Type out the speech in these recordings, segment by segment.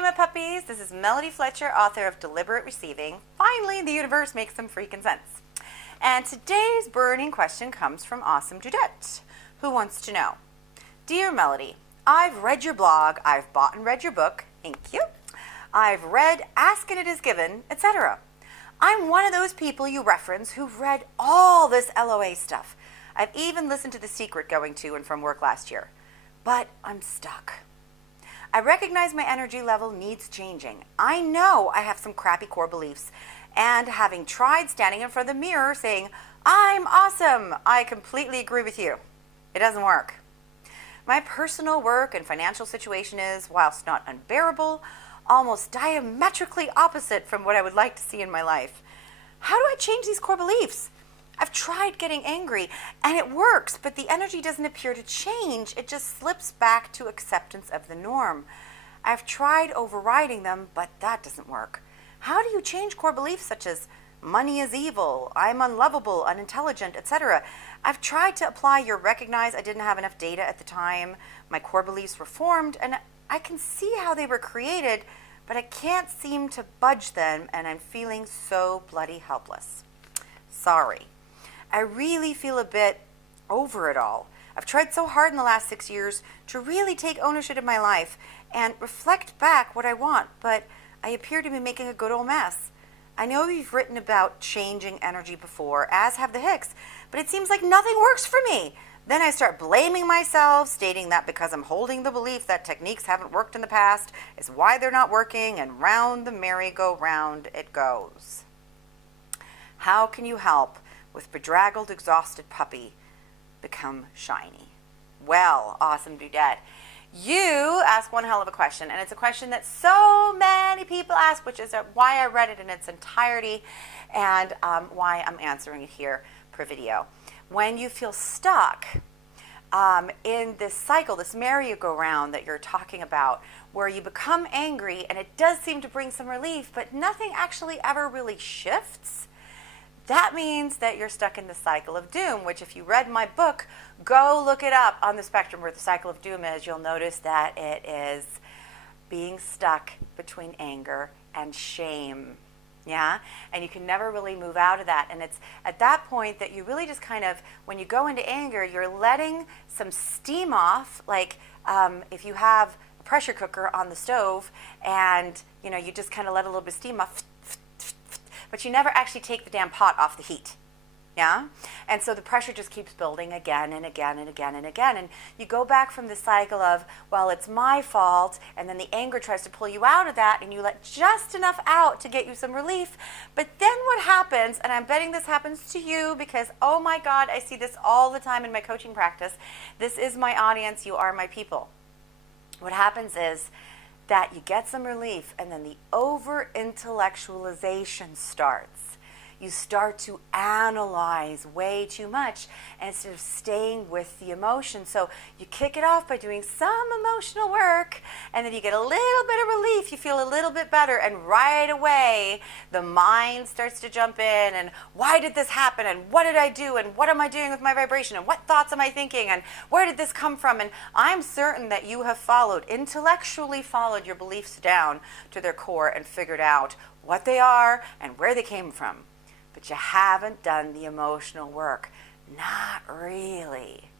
Hey, my puppies. This is Melody Fletcher, author of Deliberate Receiving. Finally, the universe makes some freaking sense. And today's burning question comes from Awesome Dudette, who wants to know, Dear Melody, I've read your blog, I've bought and read your book, thank you. I've read Ask and It Is Given, etc. I'm one of those people you reference who've read all this LOA stuff. I've even listened to The Secret going to and from work last year. But I'm stuck. I recognize my energy level needs changing. I know I have some crappy core beliefs, and having tried standing in front of the mirror saying, I'm awesome, I completely agree with you. It doesn't work. My personal work and financial situation is, whilst not unbearable, almost diametrically opposite from what I would like to see in my life. How do I change these core beliefs? I've tried getting angry, and it works, but the energy doesn't appear to change. It just slips back to acceptance of the norm. I've tried overriding them, but that doesn't work. How do you change core beliefs such as money is evil, I'm unlovable, unintelligent, etc.? I've tried to apply your recognize I didn't have enough data at the time. My core beliefs were formed, and I can see how they were created, but I can't seem to budge them, and I'm feeling so bloody helpless. Sorry. I really feel a bit over it all. I've tried so hard in the last 6 years to really take ownership of my life and reflect back what I want, but I appear to be making a good old mess. I know you've written about changing energy before, as have the Hicks, but it seems like nothing works for me. Then I start blaming myself, stating that because I'm holding the belief that techniques haven't worked in the past is why they're not working, and round the merry-go-round it goes. How can you help with bedraggled, exhausted puppy become shiny? Well, Awesome Dudette, you ask one hell of a question, and it's a question that so many people ask, which is why I read it in its entirety and why I'm answering it here per video. When you feel stuck in this cycle, this merry-go-round that you're talking about, where you become angry and it does seem to bring some relief, but nothing actually ever really shifts, that means that you're stuck in the cycle of doom, which if you read my book, go look it up on the spectrum where the cycle of doom is. You'll notice that it is being stuck between anger and shame. Yeah? And you can never really move out of that. And it's at that point that you really just kind of, when you go into anger, you're letting some steam off, like if you have a pressure cooker on the stove and you just kind of let a little bit of steam off, but you never actually take the damn pot off the heat. Yeah? And so the pressure just keeps building again and again and again and again. And you go back from the cycle of, well, it's my fault, and then the anger tries to pull you out of that, and you let just enough out to get you some relief. But then what happens, and I'm betting this happens to you because, oh my God, I see this all the time in my coaching practice. This is my audience. You are my people. What happens is that you get some relief, and then the over-intellectualization starts. You start to analyze way too much instead of staying with the emotion. So you kick it off by doing some emotional work, and then you get a little bit of relief. You feel a little bit better, and right away the mind starts to jump in, and why did this happen, and what did I do, and what am I doing with my vibration, and what thoughts am I thinking, and where did this come from? And I'm certain that you have intellectually followed your beliefs down to their core and figured out what they are and where they came from. But you haven't done the emotional work. Not really.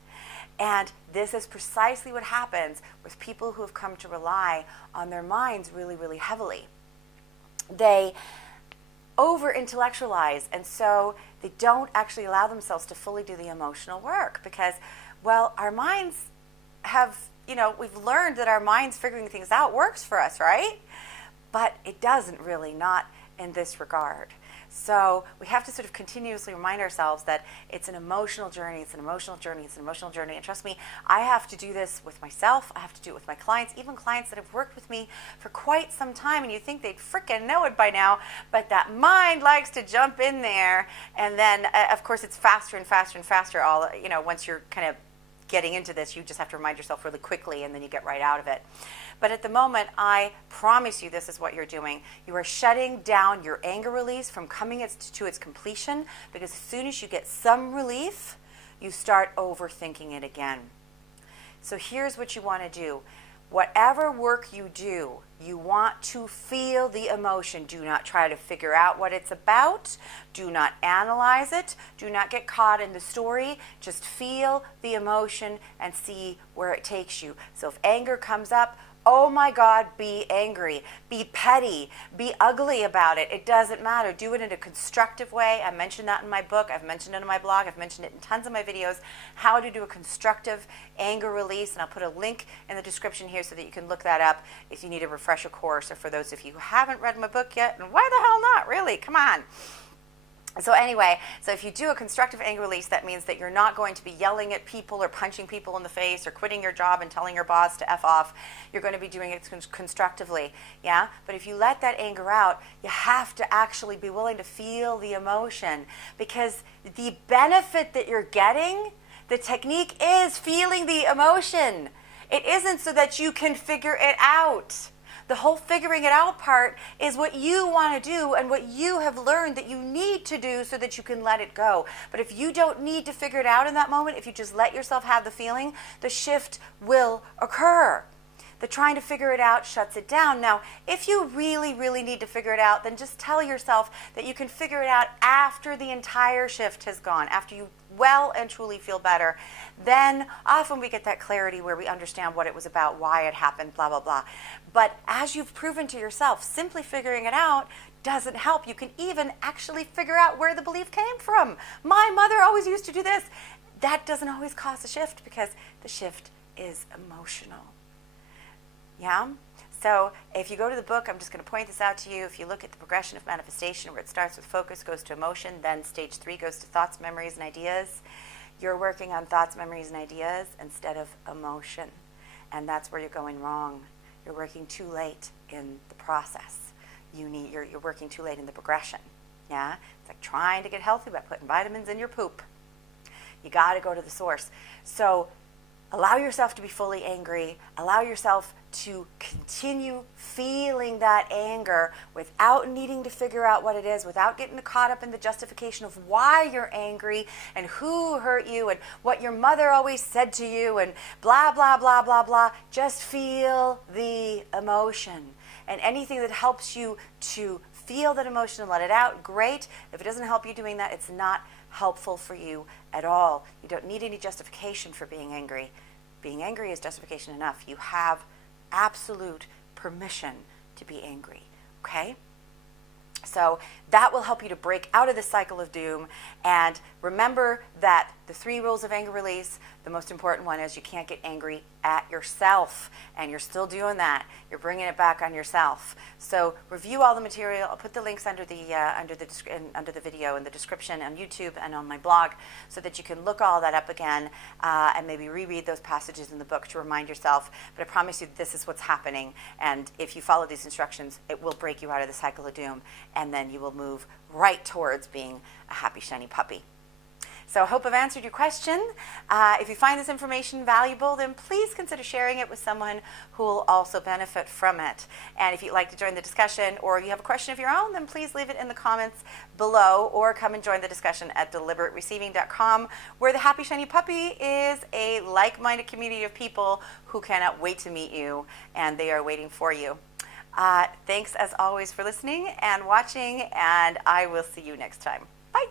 And this is precisely what happens with people who have come to rely on their minds really, really heavily. They over-intellectualize, and so they don't actually allow themselves to fully do the emotional work because, well, our minds have, we've learned that our minds figuring things out works for us, right? But it doesn't really, not in this regard. So we have to sort of continuously remind ourselves that it's an emotional journey, it's an emotional journey, it's an emotional journey. And trust me, I have to do this with myself. I have to do it with my clients, even clients that have worked with me for quite some time. And you think they'd frickin' know it by now, but that mind likes to jump in there. And then, of course, it's faster and faster and faster. Once you're kind of getting into this, you just have to remind yourself really quickly, and then you get right out of it. But at the moment, I promise you this is what you're doing. You are shutting down your anger release from coming to its completion, because as soon as you get some relief, you start overthinking it again. So here's what you want to do. Whatever work you do You want to feel the emotion. Do not try to figure out what it's about. Do not analyze it. Do not get caught in the story. Just feel the emotion and see where it takes you. So if anger comes up, oh my God, be angry, be petty, be ugly about it. It doesn't matter. Do it in a constructive way. I mentioned that in my book. I've mentioned it in my blog. I've mentioned it in tons of my videos, how to do a constructive anger release. And I'll put a link in the description here so that you can look that up if you need a refresher course, or for those of you who haven't read my book yet. And why the hell not? Really? Come on. So anyway, so if you do a constructive anger release, that means that you're not going to be yelling at people or punching people in the face or quitting your job and telling your boss to F off. You're going to be doing it constructively, yeah? But if you let that anger out, you have to actually be willing to feel the emotion, because the benefit that you're getting, the technique is feeling the emotion. It isn't so that you can figure it out. The whole figuring it out part is what you want to do and what you have learned that you need to do so that you can let it go. But if you don't need to figure it out in that moment, if you just let yourself have the feeling, the shift will occur. The trying to figure it out shuts it down. Now, if you really, really need to figure it out, then just tell yourself that you can figure it out after the entire shift has gone, after you well and truly feel better. Then often we get that clarity where we understand what it was about, why it happened, blah, blah, blah. But as you've proven to yourself, simply figuring it out doesn't help. You can even actually figure out where the belief came from. My mother always used to do this. That doesn't always cause a shift, because the shift is emotional. Yeah? So if you go to the book, I'm just going to point this out to you. If you look at the progression of manifestation, where it starts with focus, goes to emotion, then stage 3 goes to thoughts, memories, and ideas. You're working on thoughts, memories, and ideas instead of emotion. And that's where you're going wrong. You're working too late in the process. You're working too late in the progression. Yeah? It's like trying to get healthy by putting vitamins in your poop. You got to go to the source. So allow yourself to be fully angry. Allow yourself to continue feeling that anger without needing to figure out what it is, without getting caught up in the justification of why you're angry and who hurt you and what your mother always said to you and blah, blah, blah, blah, blah. Just feel the emotion. And anything that helps you to feel that emotion and let it out, great. If it doesn't help you doing that, it's not helpful for you at all. You don't need any justification for being angry. Being angry is justification enough. You have absolute permission to be angry, okay? So that will help you to break out of the cycle of doom. And remember that the 3 rules of anger release, the most important one is you can't get angry at yourself. And you're still doing that. You're bringing it back on yourself. So review all the material. I'll put the links under the video in the description on YouTube and on my blog, so that you can look all that up again and maybe reread those passages in the book to remind yourself. But I promise you, this is what's happening. And if you follow these instructions, it will break you out of the cycle of doom. And then you will move right towards being a happy, shiny puppy. So I hope I've answered your question. If you find this information valuable, then please consider sharing it with someone who will also benefit from it. And if you'd like to join the discussion, or if you have a question of your own, then please leave it in the comments below, or come and join the discussion at deliberatereceiving.com, where the Happy Shiny Puppy is a like-minded community of people who cannot wait to meet you, and they are waiting for you. Thanks as always for listening and watching, and I will see you next time. Bye.